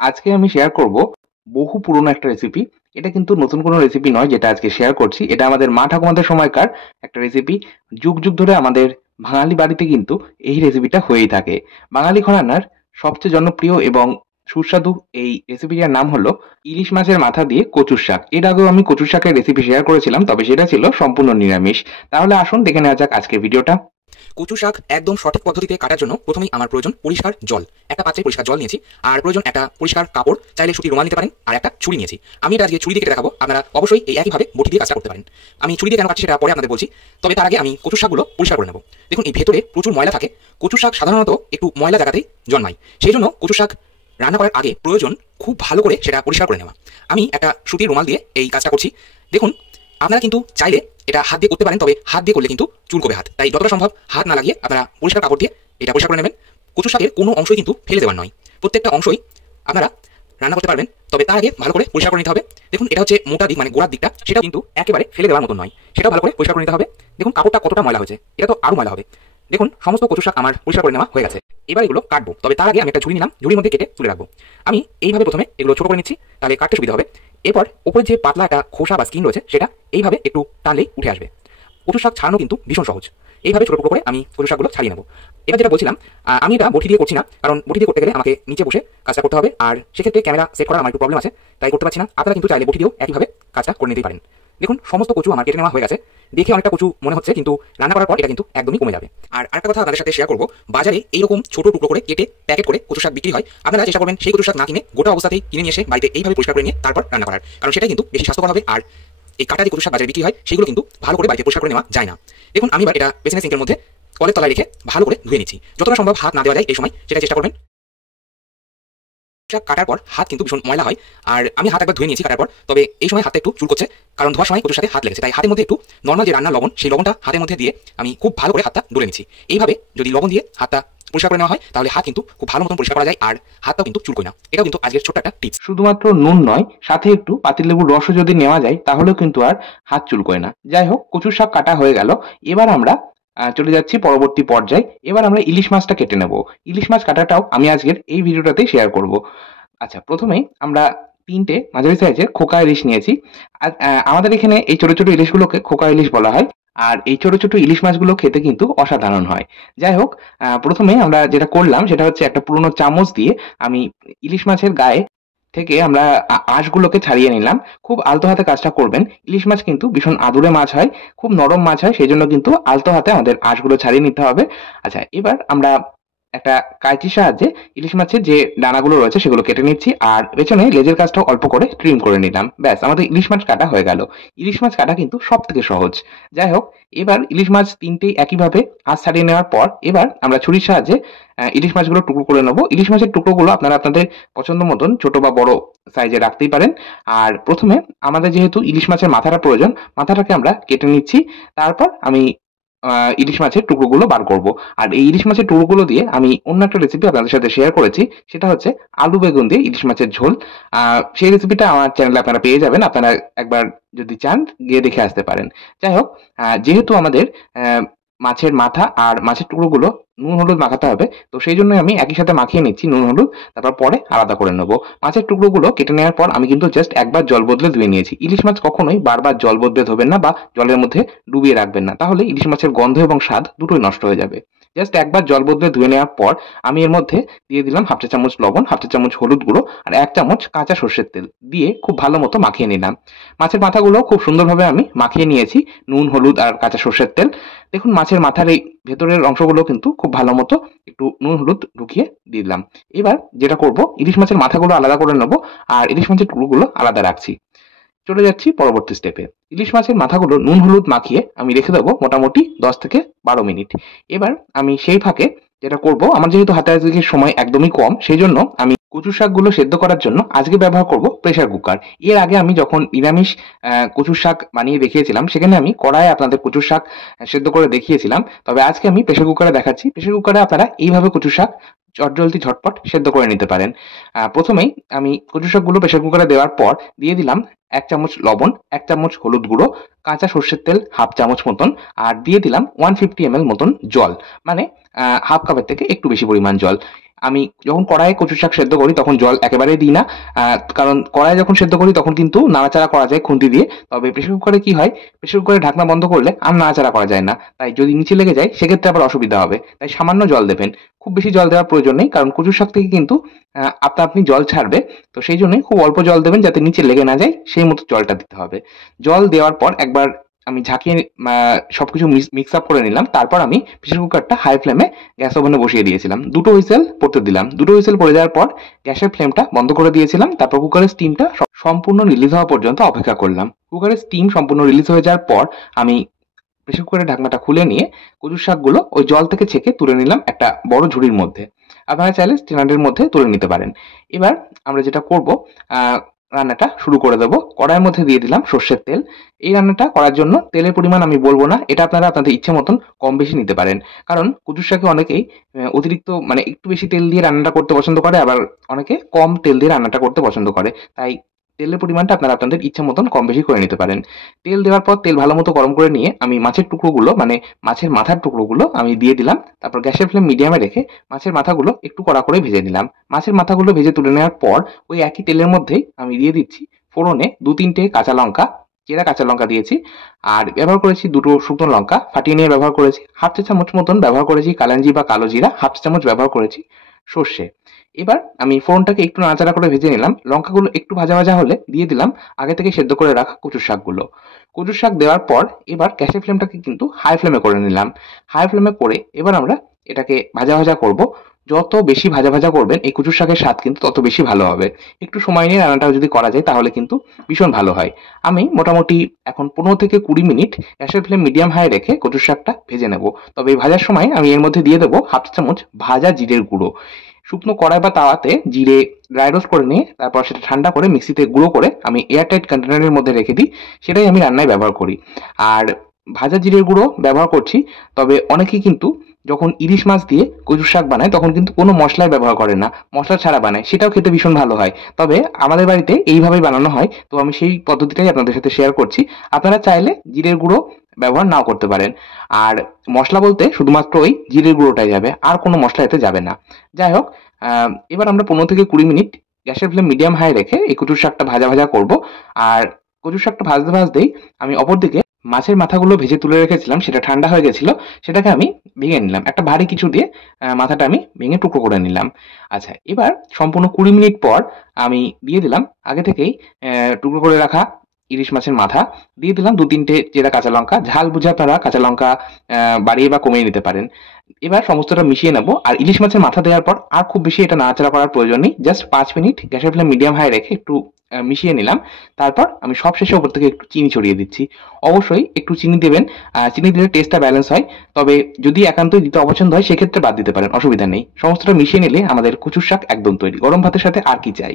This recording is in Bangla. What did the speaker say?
আজকে আমি শেয়ার করব বহু পুরনো একটা রেসিপি। এটা কিন্তু নতুন কোনো রেসিপি নয় যেটা আজকে শেয়ার করছি। এটা আমাদের মা ঠাকুমাদের সময়কার একটা রেসিপি। যুগ, যুগ ধরে আমাদের বাঙালি বাড়িতে কিন্তু এই রেসিপিটা হয়েই থাকে। বাঙালি ঘরানার সবচেয়ে জনপ্রিয় এবং সুস্বাদু এই রেসিপিটার নাম হলো ইলিশ মাছের মাথা দিয়ে কচুর শাক। এর আগেও আমি কচুর শাকের রেসিপি শেয়ার করেছিলাম, তবে সেটা ছিল সম্পূর্ণ নিরামিষ। তাহলে আসুন দেখে নেওয়া যাক আজকের ভিডিওটা। কচু শাক একদম সঠিক পদ্ধতিতে কাটার জন্য প্রথমেই আমার প্রয়োজন পরিষ্কার জল। একটা পাত্রে পরিষ্কার জল নিয়েছি, আর প্রয়োজন একটা পরিষ্কার কাপড়, চাইলে সুতি রুমাল নিতে পারেন, আর একটা ছুরি নিয়েছি। আমি এটা আজকে ছুরি দিয়ে কেটে দেখাবো, আপনারা অবশ্যই এই একইভাবে বটি দিয়ে কাজটা করতে পারেন। আমি ছুরি দিয়ে কেন কাটছি সেটা পরে আপনাদের বলছি, তবে তার আগে আমি কচু শাকগুলো পরিষ্কার করে নেব। দেখুন, এই ভেতরে প্রচুর ময়লা থাকে। কচু শাক সাধারণত একটু ময়লা জায়গাতেই জন্মায়, সেই জন্য কচু শাক রান্না করার আগে প্রয়োজন খুব ভালো করে সেটা পরিষ্কার করে নেওয়া। আমি একটা সুতির রুমাল দিয়ে এই কাজটা করছি। দেখুন, আপনারা কিন্তু চাইলে এটা হাত দিয়ে করতে পারেন, তবে হাত দিয়ে করলে কিন্তু চুলকবে হাত, তাই যতটা সম্ভব হাত না লাগিয়ে আপনারা পরিষ্কার কাপড় দিয়ে এটা পরিষ্কার করে নেবেন। কচু শাকের কোনো অংশই কিন্তু ফেলে দেওয়ার নয়, প্রত্যেকটা অংশই আপনারা রান্না করতে পারবেন, তবে তার আগে ভালো করে পরিষ্কার করে নিতে হবে। দেখুন, এটা হচ্ছে মোটা দিক, মানে গোড়ার দিকটা, সেটা কিন্তু একেবারে ফেলে দেওয়ার মতো নয়, সেটা ভালো করে পরিষ্কার করে নিতে হবে। দেখুন কাপড়টা কতটা ময়লা হয়েছে, এটা তো আরও ময়লা হবে। দেখুন, সমস্ত কচু শাক আমার পরিষ্কার করে নেওয়া হয়ে গেছে। এবার এগুলো কাটবো, তবে তার আগে আমি একটা ঝুড়ি নিলাম, ঝুড়ির মধ্যে কেটে তুলে রাখবো। আমি এইভাবে প্রথমে এগুলো ছোট করে নিচ্ছি, তাহলে কাটতে সুবিধা হবে। এরপর ওপরে যে পাতলা একটা খোসা বা স্কিন রয়েছে সেটা এইভাবে একটু টানলেই উঠে আসবে। কচু শাক ছাড়ানো কিন্তু ভীষণ সহজ। এইভাবে ছোট টুকরো করে আমি কচু শাকগুলো ছাড়িয়ে নেবো। এবার যেটা বলছিলাম, আমি এটা বটি দিয়ে করছি না, কারণ বটি দিয়ে করতে গেলে আমাকে নিচে বসে কাজটা করতে হবে, আর সেক্ষেত্রে ক্যামেরা সেট করার আমার একটু প্রবলেম আছে, তাই করতে পারছি না। আপনারা কিন্তু চাইলে বটি দিয়েও একইভাবে কাজটা করে নিতেই পারেন। দেখুন, সমস্ত কচু আমার কেটে নেওয়া হয়ে গেছে। দেখে অনেকটা কচু মনে হচ্ছে, কিন্তু রান্না করার পর এটা কিন্তু একদমই কমে যাবে। আর আরেকটা কথা আপনাদের সাথে শেয়ার করবো, বাজারে এইরকম ছোট টুকরো করে কেটে প্যাকেট করে কচু শাক বিক্রি হয়। আপনারা চেষ্টা করবেন সেই কচু শাক না কিনে গোটা অবস্থাতেই কিনে নিয়ে এসে বাড়িতে এইভাবে পরিষ্কার করে নিয়ে তারপর রান্না করার, কারণ সেটাই কিন্তু বেশি স্বাস্থ্যকর হবে। আর এই কাটা যে কচু শাক বাজারে বিক্রি হয় সেগুলো কিন্তু ভালো করে বাড়িতে পরিষ্কার করে নেওয়া যায় না। দেখুন, আমি এবার এটা বেসিনের সিঙ্কের মধ্যে কলের তলায় রেখে ভালো করে ধুয়ে নিচ্ছি। যতটা সম্ভব হাত না দেওয়া যায় এই সময়, সেটা চেষ্টা করবেন। শাক কাটার পর হাত কিন্তু ভীষণ ময়লা হয়, আর আমি হাত একবার ধুয়ে নিয়েছি কাটার পর, তবে এই সময় হাতটা একটু চুলকোচ্ছে, কারণ ধোয়ার সময় কচুর সাথে হাত লেগেছে। তাই হাতের মধ্যে একটু নর্মাল যে রান্নার লবণ, সেই লবণটা হাতের মধ্যে দিয়ে আমি খুব ভালো করে হাতটা ডলে নিচ্ছি। এইভাবে যদি লবণ দিয়ে হাতটা পরিষ্কার করে নেওয়া হয় তাহলে হাত কিন্তু খুব ভালো মতন পরিষ্কার করা যায়, আর হাতটাও কিন্তু চুলকোয় না। এটাও কিন্তু আজকের ছোট্ট একটা টিপস। শুধুমাত্র নুন নয়, সাথে একটু পাতিলেবুর রসও যদি নেওয়া যায় তাহলেও কিন্তু আর হাত চুলকোয় না। যাই হোক, কচুর শাক কাটা হয়ে গেল। এবার আমরা চলে যাচ্ছি পরবর্তী পর্যায়ে। এবার আমরা ইলিশ মাছটা কেটে নেব। ইলিশ মাছ কাটাটাও আমি আজকের এই ভিডিওটাতেই শেয়ার করব। আচ্ছা, প্রথমেই আমরা ৩টে মাঝারি সাইজের খোকা ইলিশ নিয়েছি। আর আমাদের এখানে এই ছোট, ছোট ইলিশগুলোকে খোকা ইলিশ বলা হয়। আর এই ছোট, ছোট ইলিশ মাছগুলো খেতে কিন্তু অসাধারণ হয়। যাই হোক, প্রথমেই আমরা যেটা করলাম সেটা হচ্ছে একটা পুরোনো চামচ দিয়ে আমি ইলিশ মাছের গায়ে থেকে আমরা আঁশগুলোকে ছাড়িয়ে নিলাম। খুব আলতো হাতে কাজটা করবেন। ইলিশ মাছ কিন্তু ভীষণ আদুরে মাছ হয়, খুব নরম মাছ হয়, সেজন্য কিন্তু আলতো হাতে আমাদের আঁশগুলো ছাড়িয়ে নিতে হবে। আচ্ছা, এবার আমরা একটা কাঁচির সাহায্যে ইলিশ মাছের যে ডানাগুলো রয়েছে সেগুলো কেটে নিচ্ছি, আর পেছনে লেজের কাজটাও অল্প করে ট্রিম করে নিলাম। ব্যাস, আমাদের ইলিশ মাছ কাটা হয়ে গেল। ইলিশ মাছ কাটা কিন্তু সব থেকে সহজ। যাই হোক, এবার ইলিশ মাছ তিনটেই একইভাবে আঁশ ছাড়িয়ে নেওয়ার পর এবার আমরা ছুরির সাহায্যে ইলিশ মাছগুলো টুকরো করে নেবো। ইলিশ মাছের টুকরোগুলো আপনারা আপনাদের পছন্দ মতন ছোট বা বড় সাইজে রাখতেই পারেন। আর প্রথমে আমাদের যেহেতু ইলিশ মাছের মাথাটা প্রয়োজন, মাথাটাকে আমরা কেটে নিচ্ছি। তারপর আমি ইলিশ মাছের টুকরোগুলো বার করব। আর এই ইলিশ মাছের টুকরোগুলো দিয়ে আমি অন্য একটা রেসিপি আপনাদের সাথে শেয়ার করেছি, সেটা হচ্ছে আলু বেগুন দিয়ে ইলিশ মাছের ঝোল। সেই রেসিপিটা আমার চ্যানেলে আপনারা পেয়ে যাবেন, আপনারা একবার যদি চান গিয়ে দেখে আসতে পারেন। যাই হোক, যেহেতু আমাদের মাছের মাথা আর মাছের টুকরোগুলো নুন হলুদ মাখাতে হবে, তো সেই জন্য আমি একই সাথে মাখিয়ে নিচ্ছি নুন হলুদ, তারপর পরে আলাদা করে নেবো। মাছের টুকরোগুলো কেটে নেওয়ার পর আমি কিন্তু জাস্ট একবার জল বদলে ধুয়ে নিয়েছি। ইলিশ মাছ কখনোই বারবার জল বদলে ধোবেন না বা জলের মধ্যে ডুবিয়ে রাখবেন না, তাহলে ইলিশ মাছের গন্ধ এবং স্বাদ দুটোই নষ্ট হয়ে যাবে। জাস্ট একবার জল বদলে ধুয়ে নেওয়ার পর আমি এর মধ্যে দিয়ে দিলাম হাফ চা চামচ লবণ, হাফ চা চামচ হলুদ গুঁড়ো, আর ১ চামচ কাঁচা সর্ষের তেল দিয়ে খুব ভালো মতো মাখিয়ে নিলাম। মাছের মাথাগুলো খুব সুন্দরভাবে আমি মাখিয়ে নিয়েছি নুন হলুদ আর কাঁচা সর্ষের তেল। দেখুন, মাছের মাথার এই ভেতরের অংশগুলো কিন্তু খুব ভালো মতো একটু নুন হলুদ ঢুকিয়ে দিয়ে দিলাম। এবার যেটা করব, ইলিশ মাছের মাথাগুলো আলাদা করে নেবো, আর ইলিশ মাছের টুকরোগুলো আলাদা রাখছি। চলে যাচ্ছি পরবর্তী স্টেপে। ইলিশ মাছের মাথাগুলো নুন হলুদ মাখিয়ে আমি রেখে দেবো মোটামুটি ১০ থেকে ১২ মিনিট। এবার আমি সেই ফাঁকে যেটা করব, আমার যেহেতু হাতে সময় একদমই কম, সেই জন্য আমি কচু শাকগুলো সেদ্ধ করার জন্য আজকে ব্যবহার করব প্রেসার কুকার। এর আগে আমি যখন নিরামিষ কচুর শাক বানিয়ে দেখিয়েছিলাম, সেখানে আমি কড়াইয়ে আপনাদের কচুর শাক সেদ্ধ করে দেখিয়েছিলাম। তবে আজকে আমি প্রেসার কুকারে দেখাচ্ছি। প্রেসার কুকারে আপনারা এইভাবে কচু শাক চটজলদি ঝটপট সেদ্ধ করে নিতে পারেন। প্রথমেই আমি কচু শাকগুলো প্রেসার কুকারে দেওয়ার পর দিয়ে দিলাম ১ চামচ লবণ, ১ চামচ হলুদ গুঁড়ো, কাঁচা সর্ষের তেল হাফ চামচ মতন, আর দিয়ে দিলাম 150 ml মতন জল, মানে হাফ কাপের থেকে একটু বেশি পরিমাণ জল। আমি যখন কড়াইয়ে কচু শাক সেদ্ধ করি তখন জল একেবারেই দিই না। কারণ কড়াইয়ে যখন সেদ্ধ করি তখন কিন্তু নাড়াচাড়া করা যায় খুন্তি দিয়ে। তবে প্রেসার কুকারে কি হয়, প্রেসার কুকারে ঢাকনা বন্ধ করলে আর নাড়াচাড়া করা যায় না। তাই যদি নিচে লেগে যায় সেক্ষেত্রে আবার অসুবিধা হবে। তাই সামান্য জল দেবেন। খুব বেশি জল দেওয়ার প্রয়োজন নেই, কারণ কচু শাক থেকে কিন্তু আপনা আপনি জল ছাড়বে। তো সেই জন্যই খুব অল্প জল দেবেন, যাতে নিচে লেগে না যায় সেই মতো জলটা দিতে হবে। জল দেওয়ার পর একবার আমি ঝাঁকিয়ে সবকিছু মিক্স আপ করে নিলাম। তারপর আমি প্রেসার কুকারটা হাই ফ্লেমে গ্যাস ওভেনে বসিয়ে দিয়েছিলাম। 2টো হুইসেল পড়তে দিলাম। 2টো হুইসেল পড়ে যাওয়ার পর গ্যাসের ফ্লেমটা বন্ধ করে দিয়েছিলাম। তারপর কুকারের স্টিমটা সম্পূর্ণ রিলিজ হওয়া পর্যন্ত অপেক্ষা করলাম। কুকারের স্টিম সম্পূর্ণ রিলিজ হয়ে যাওয়ার পর আমি প্রেসার কুকারের ঢাকনাটা খুলে নিয়ে কচুর শাকগুলো ওই জল থেকে ছেঁকে তুলে নিলাম একটা বড় ঝুড়ির মধ্যে। আপনারা চাইলে স্ট্রেনারের মধ্যে তুলে নিতে পারেন। এবার আমরা যেটা করব, রান্নাটা শুরু করে দেবো। কড়াইয়ের মধ্যে দিয়ে দিলাম সর্ষের তেল। এই রান্নাটা করার জন্য তেলের পরিমাণ আমি বলবো না, এটা আপনারা আপনাদের ইচ্ছে মতন কম বেশি নিতে পারেন। কারণ কচুর শাকে অনেকেই অতিরিক্ত মানে একটু বেশি তেল দিয়ে রান্নাটা করতে পছন্দ করে, আবার অনেকে কম তেল দিয়ে রান্নাটা করতে পছন্দ করে। তাই তেলের পরিমাণটা আপনারা আপনাদের ইচ্ছে মতন কম বেশি করে নিতে পারেন। তেল দেওয়ার পর তেল ভালো মতো গরম করে নিয়ে আমি মাছের টুকরোগুলো, মানে মাছের মাথার টুকরোগুলো আমি দিয়ে দিলাম। তারপর গ্যাসের ফ্লেম মিডিয়ামে রেখে মাছের মাথাগুলো একটু কড়া করে ভেজে নিলাম। মাছের মাথাগুলো ভেজে তুলে নেওয়ার পর ওই একই তেলের মধ্যেই আমি দিয়ে দিচ্ছি ফোড়নে 2-3টে কাঁচা লঙ্কা, চেরা কাঁচা লঙ্কা দিয়েছি। আর ব্যবহার করেছি 2টো শুকনো লঙ্কা ফাটিয়ে নিয়ে ব্যবহার করেছি। হাফ চা চামচ মতন ব্যবহার করেছি কালাঞ্জি বা কালো জিরা, হাফ চা চামচ ব্যবহার করেছি সর্ষে। এবার আমি ফোড়নটাকে একটু নাড়াচাড়া করে ভেজে নিলাম। লঙ্কাগুলো একটু ভাজা ভাজা হলে দিয়ে দিলাম আগে থেকে সেদ্ধ করে রাখা কচুর শাকগুলো। কচুর শাক দেওয়ার পর এবার গ্যাসের ফ্লেমটাকে কিন্তু হাই ফ্লেমে করে নিলাম। হাই ফ্লেমে করে এবার আমরা এটাকে ভাজা ভাজা করব। যত বেশি ভাজা ভাজা করবেন এই কচুর শাকের স্বাদ কিন্তু তত বেশি ভালো হবে। একটু সময় নিয়ে রান্নাটা যদি করা যায় তাহলে কিন্তু ভীষণ ভালো হয়। আমি মোটামুটি এখন 15 থেকে 20 মিনিট গ্যাসের ফ্লেম মিডিয়াম হাই রেখে কচুর শাকটা ভেজে নেব। তবে এই ভাজার সময় আমি এর মধ্যে দিয়ে দেবো হাফ চামচ ভাজা জিরের গুঁড়ো। শুকনো কড়াই বা তাওয়াতে জিরে ড্রাই রোস্ট করে নিয়ে তারপর সেটা ঠান্ডা করে মিক্সিতে গুঁড়ো করে আমি এয়ারটাইট কন্টেনারের মধ্যে রেখে দিই। সেটাই আমি রান্নায় ব্যবহার করি। আর ভাজা জিরের গুঁড়ো ব্যবহার করছি। তবে অনেকেই কিন্তু যখন ইলিশ মাছ দিয়ে কচুর শাক বানায় তখন কিন্তু কোনো মশলাই ব্যবহার করে না, মশলা ছাড়া বানায়, সেটাও খেতে ভীষণ ভালো হয়। তবে আমাদের বাড়িতে এইভাবেই বানানো হয়, তো আমি সেই পদ্ধতিটাই আপনাদের সাথে শেয়ার করছি। আপনারা চাইলে জিরের গুঁড়ো ব্যবহার নাও করতে পারেন। আর মশলা বলতে শুধুমাত্র ওই জিরের গুঁড়োটাই যাবে, আর কোনো মশলা এতে যাবে না। যাই হোক, এবার আমরা 15 থেকে 20 মিনিট গ্যাসের ফ্লেম মিডিয়াম হাই রেখে এই কচুর শাকটা ভাজা ভাজা করব। আর কচুর শাকটা ভাজতে ভাজতেই আমি অপরদিকে মাছের মাথাগুলো ভেজে তুলে রেখেছিলাম, সেটা ঠান্ডা হয়ে গেছিল। সেটাকে আমি ভেঙে নিলাম একটা ভারী কিছু দিয়ে। মাথাটা আমি ভেঙে টুকরো করে নিলাম। আচ্ছা, এবার সম্পূর্ণ 20 মিনিট পর আমি দিয়ে দিলাম আগে থেকেই টুকরো করে রাখা ইলিশ মাছের মাথা। দিয়ে দিলাম 2-3টে চেরা কাঁচা লঙ্কা। ঝাল বুঝে আপনারা কাঁচা লঙ্কা বাড়িয়ে বা কমিয়ে নিতে পারেন। এবার সমস্তটা মিশিয়ে নেব। আর ইলিশ মাছের মাথা দেওয়ার পর আর খুব বেশি এটা নাড়াচাড়া করার প্রয়োজন নেই। জাস্ট 5 মিনিট গ্যাসের ফ্লেম মিডিয়াম হাই রেখে একটু মিশিয়ে নিলাম। তারপর আমি সবশেষে ওপর থেকে একটু চিনি ছড়িয়ে দিচ্ছি। অবশ্যই একটু চিনি দেবেন, চিনি দিলে টেস্টটা ব্যালেন্স হয়। তবে যদি একান্তই দিতে অপছন্দ হয় সেক্ষেত্রে বাদ দিতে পারেন, অসুবিধা নেই। সমস্তটা মিশিয়ে নিলে আমাদের কচুর শাক একদম তৈরি। গরম ভাতের সাথে আর কি চাই।